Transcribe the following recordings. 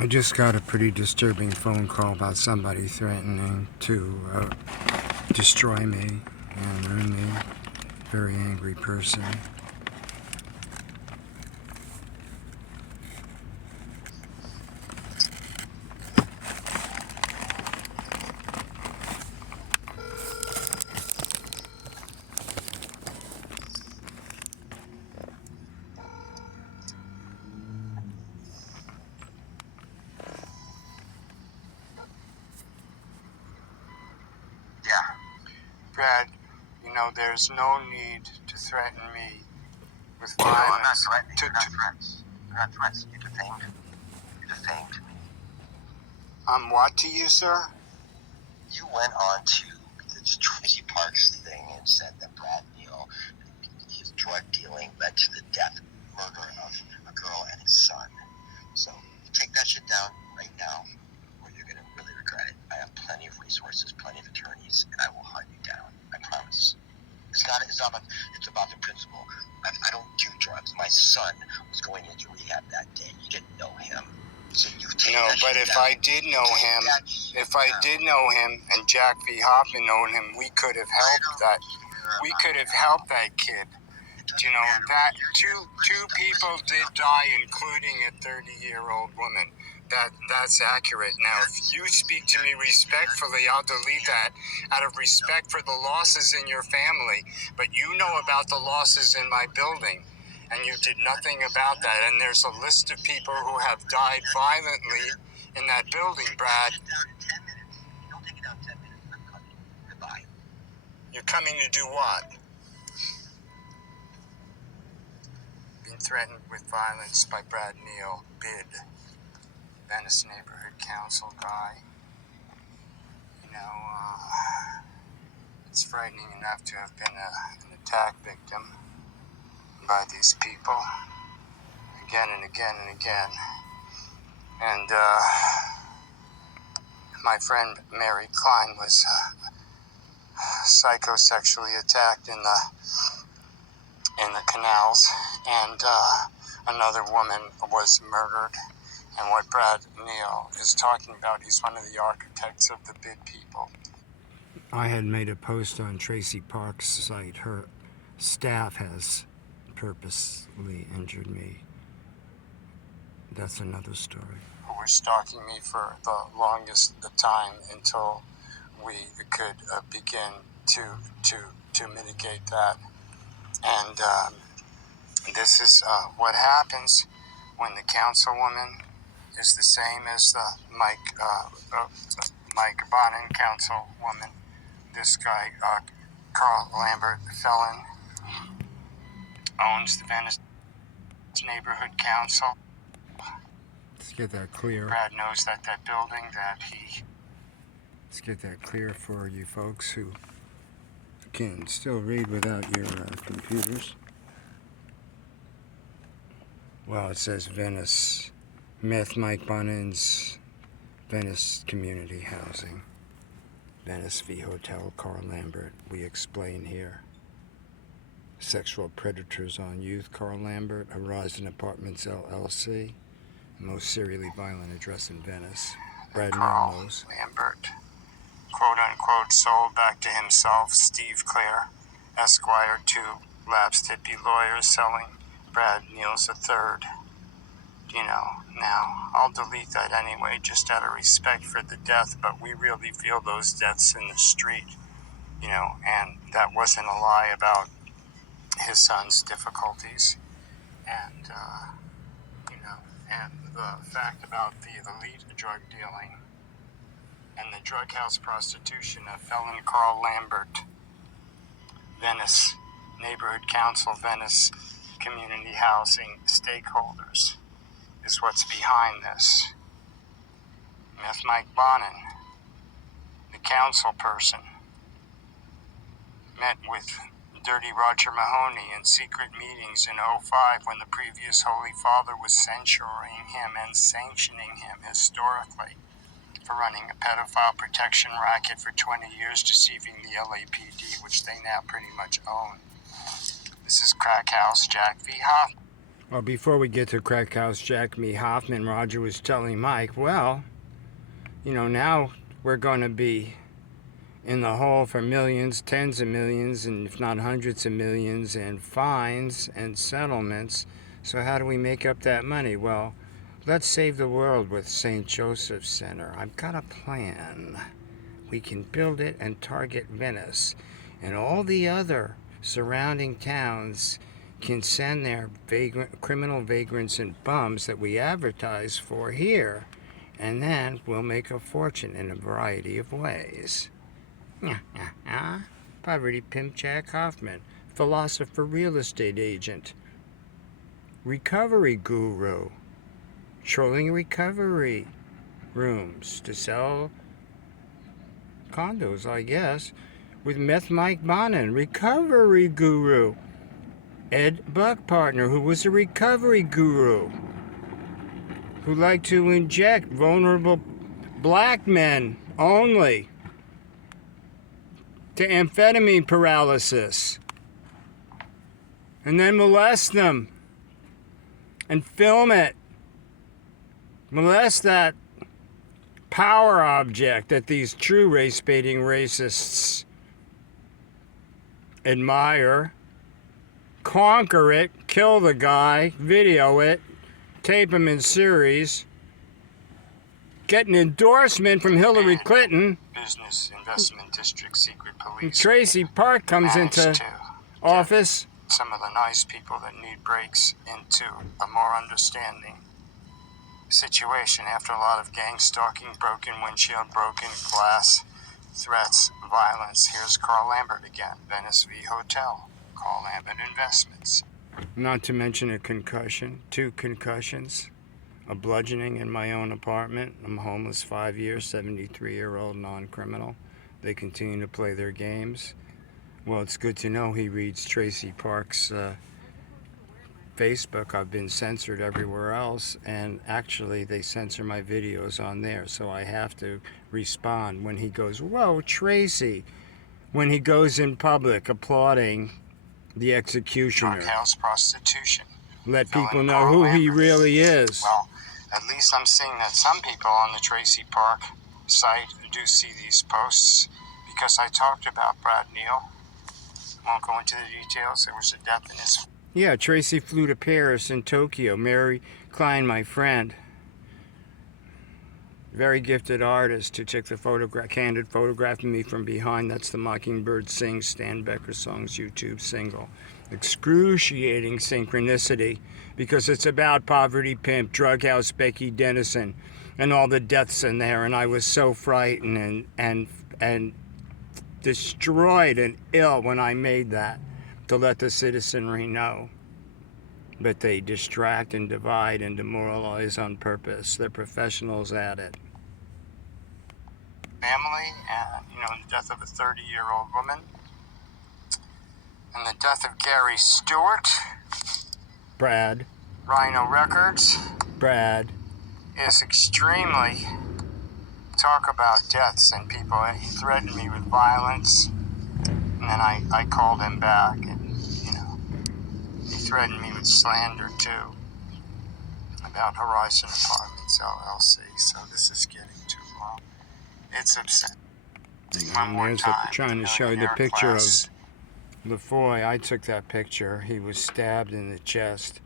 I just got a pretty disturbing phone call about somebody threatening to destroy me and ruin me. Very angry person. Brad, you know, there's no need to threaten me with violence. No, I'm not threatening. You're not threats. You're not threats. You defamed me. You defamed me. What to you, sir? You went on to the Traci Parks thing and said that Brad Neal, his drug dealing led to the death, murder of a girl and his son. So take that shit down right now, or you're going to really regret it. I have plenty of resources, plenty of attorneys, and I will hunt you down. I promise. It's about the principle. I don't do drugs. My son was going into rehab that day. You didn't know him. So you take No, that but shit if down. I did know him, and Jack V. Hoffman known him, we could have helped that. We could have helped that kid. You know, that two people did die, including a 30-year-old woman. That's accurate. Now, if you speak to me respectfully, I'll delete that out of respect for the losses in your family. But you know about the losses in my building, and you did nothing about that. And there's a list of people who have died violently in that building, Brad. Don't take it down 10 minutes. I'm coming. Goodbye. You're coming to do what? Being threatened with violence by Brad Neal, BID, Venice Neighborhood Council guy. You know, it's frightening enough to have been an attack victim by these people again and again and again. And my friend Mary Klein was psychosexually attacked in the canals, and another woman was murdered. And what Brad Neal is talking about, he's one of the architects of the BID people. I had made a post on Traci Parks' site. Her staff has purposely injured me. That's another story. Who were stalking me for the longest time until we could begin to mitigate that. And this is what happens when the councilwoman is the same as the Mike Bonin councilwoman. This guy, Carl Lambert, the felon, owns the Venice Neighborhood Council. Let's get that clear. Brad knows that building Let's get that clear for you folks who can still read without your computers. Well, it says Venice. METH Mike Bonin's Venice Community Housing. Venice v. Hotel Carl Lambert. We explain here. Sexual predators on youth Carl Lambert. Horizon Apartments LLC. Most serially violent address in Venice. Brad Neal knows. Lambert, quote unquote, sold back to himself, Steve Clare, Esquire, to Labs Tippy lawyers selling Brad Neal's a third. You know, now, I'll delete that anyway, just out of respect for the death, but we really feel those deaths in the street, you know, and that wasn't a lie about his son's difficulties, and, you know, and the fact about the elite drug dealing and the drug house prostitution of felon Carl Lambert, Venice Neighborhood Council, Venice Community Housing stakeholders is what's behind this. METH Mike Bonin, the council person, met with Dirty Roger Mahoney in secret meetings in 2005 when the previous Holy Father was censuring him and sanctioning him historically for running a pedophile protection racket for 20 years, deceiving the LAPD, which they now pretty much own. This is Crack House Jack V. Hoffman. Well, before we get to Crack House Jack Me Hoffman, Roger was telling Mike, well, you know, now we're going to be in the hole for millions, tens of millions, and if not hundreds of millions in fines and settlements. So how do we make up that money? Well, let's save the world with St. Joseph's Center. I've got a plan. We can build it and target Venice. And all the other surrounding towns can send their criminal vagrants and bums that we advertise for here. And then we'll make a fortune in a variety of ways. Poverty pimp Jack Hoffman, philosopher, real estate agent, recovery guru, trolling recovery rooms to sell condos, I guess, with Meth Mike Bonin, recovery guru, Ed Buck partner, who was a recovery guru, who liked to inject vulnerable black men only to amphetamine paralysis and then molest them and film it. Molest that power object that these true race-baiting racists admire. Conquer it, kill the guy, video it, tape him in series, get an endorsement from Hillary Clinton. Business Investment District Secret Police. And Tracy Park comes into office. Some of the nice people that need breaks into a more understanding situation after a lot of gang stalking, broken windshield, broken glass, threats, violence. Here's Carl Lambert again, Venice V Hotel, Carl Lambert Investments. Not to mention a concussion, 2 concussions, a bludgeoning in my own apartment. I'm homeless 5 years, 73-year-old non-criminal. They continue to play their games. Well, it's good to know he reads Tracy Park's Facebook. I've been censored everywhere else, and actually they censor my videos on there, so I have to respond when he goes, "Whoa, Tracy," when he goes in public applauding the executioner. Drug house prostitution. Let people know who he really is. Well, at least I'm seeing that some people on the Tracy Park site do see these posts because I talked about Brad Neal. Won't go into the details. There was a death in his... Yeah, Tracy flew to Paris and Tokyo. Mary Klein, my friend, very gifted artist, who took the candid photograph of me from behind. That's the Mockingbird Sings Stan Becker Songs YouTube single. Excruciating synchronicity, because it's about Poverty Pimp, Drug House Becky Dennison, and all the deaths in there. And I was so frightened and destroyed and ill when I made that, to let the citizenry know. But they distract and divide and demoralize on purpose. They're professionals at it. Family, and the death of a 30-year-old woman, and the death of Gary Stewart. Brad. Rhino Records. Brad. Is extremely... Talk about deaths and people. He threatened me with violence, and then I called him back, and he threatened me with slander too, about Horizon Apartments LLC. So this is getting too long. It's upsetting. And there's trying to show the picture of LaFoy. I took that picture. He was stabbed in the chest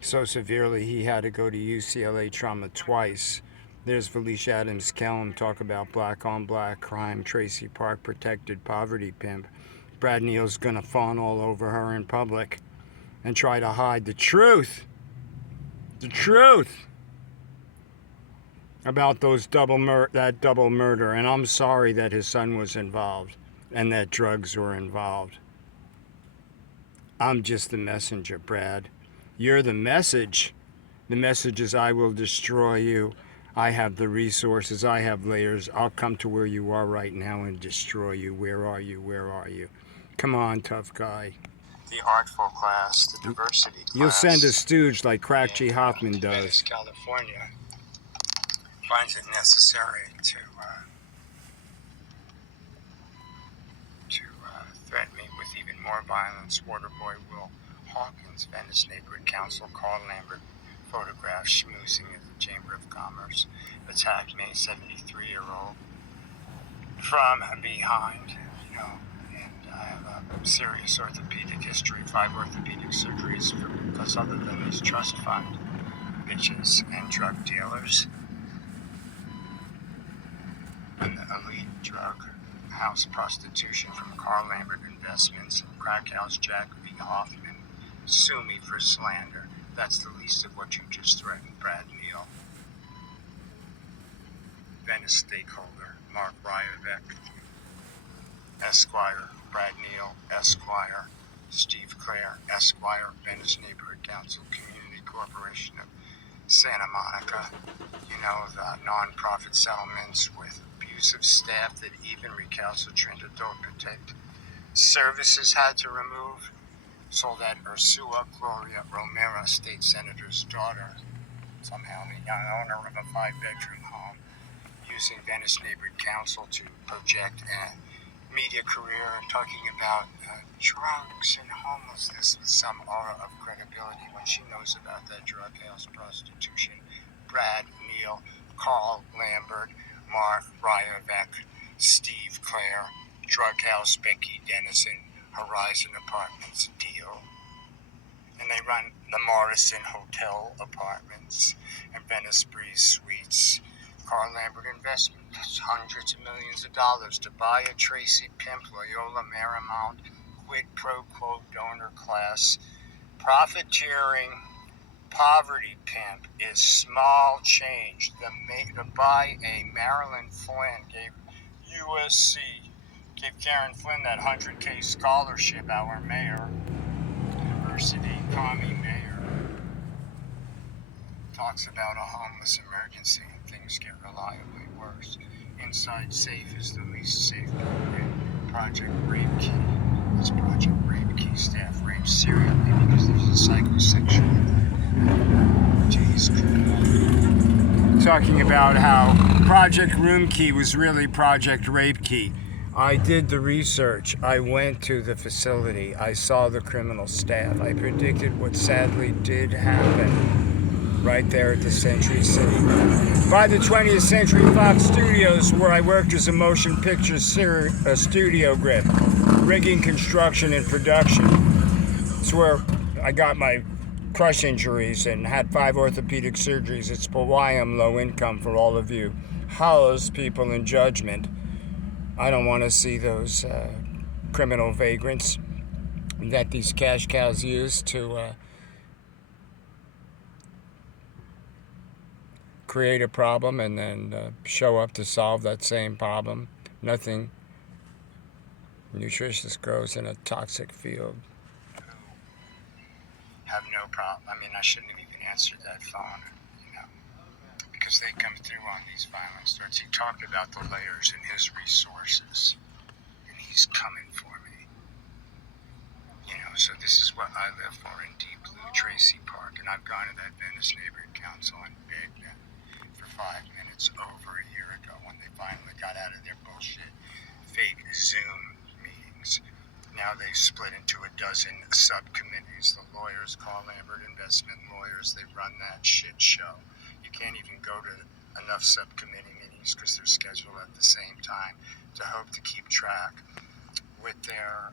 so severely he had to go to UCLA trauma twice. There's Felicia Adams Kellum, talk about black on black crime. Tracy Park, protected poverty pimp. Brad Neal's gonna fawn all over her in public and try to hide the truth. The truth about those that double murder. And I'm sorry that his son was involved and that drugs were involved. I'm just the messenger, Brad. You're the message. The message is, I will destroy you. I have the resources. I have layers. I'll come to where you are right now and destroy you. Where are you? Where are you? Come on, tough guy. The artful class, the diversity class. You'll send a stooge like Crack G. Hoffman does. Venice, California finds it necessary to threaten me with even more violence. Waterboy will Hawkins, Venice Neighborhood Council, Carl Lambert, photographed schmoozing at the Chamber of Commerce, attacked May 73-year-old from behind, and I have a serious orthopedic history, 5 orthopedic surgeries, because other than these trust fund bitches and drug dealers and the elite drug house prostitution from Carl Lambert Investments and crack house Jack V. Hoffman, sue me for slander. That's the least of what you just threatened, Brad Neal. Venice stakeholder, Mark Ryovec, Esquire, Brad Neal, Esquire, Steve Clare, Esquire, Venice Neighborhood Council, Community Corporation of Santa Monica. You know, the non-profit settlements with abusive staff that even recalcitrant adult protect services had to remove. Soledad Ursua, Gloria Romero, state senator's daughter, somehow the young owner of a 5-bedroom home, using Venice Neighborhood Council to project a media career and talking about drugs and homelessness with some aura of credibility when she knows about that drug house prostitution. Brad Neal, Carl Lambert, Mark Ryovec, Steve Clare, drug house Becky Dennison, Horizon Apartments deal. And they run the Morrison Hotel Apartments and Venice Breeze Suites. Carl Lambert Investments, hundreds of millions of dollars to buy a Traci pimp, Loyola Marymount, quid pro quo donor class. Profiteering poverty pimp is small change. To buy a Marilyn Flynn gave USC, gave Karen Flynn that 100K scholarship, our mayor, University commie mayor, talks about a homeless emergency and things get reliably worse. Inside Safe is the least safe program. Project Rape Key. It's Project Rape Key. Staff raped serially because there's a psychosexual. Jeez. Talking about how Project Room Key was really Project Rape Key. I did the research. I went to the facility. I saw the criminal staff. I predicted what sadly did happen right there at the Century City. By the 20th Century Fox Studios, where I worked as a motion picture studio grip, rigging, construction, and production. It's where I got my crush injuries and had 5 orthopedic surgeries. It's why I'm low income for all of you house people in judgment. I don't want to see those criminal vagrants that these cash cows use to create a problem and then show up to solve that same problem. Nothing nutritious grows in a toxic field. Have no problem. I mean, I shouldn't have even answered that phone, because they come through on these violent threats. He talked about the layers in his resources, and he's coming for me. So this is what I live for in deep blue Traci Park, and I've gone to that Venice Neighborhood Council and begged them for 5 minutes over a year ago when they finally got out of their bullshit fake Zoom meetings. Now they've split into a dozen subcommittees. The lawyers, Carl Lambert Investment lawyers, they run that shit show. You can't even go to enough subcommittee meetings because they're scheduled at the same time to hope to keep track with their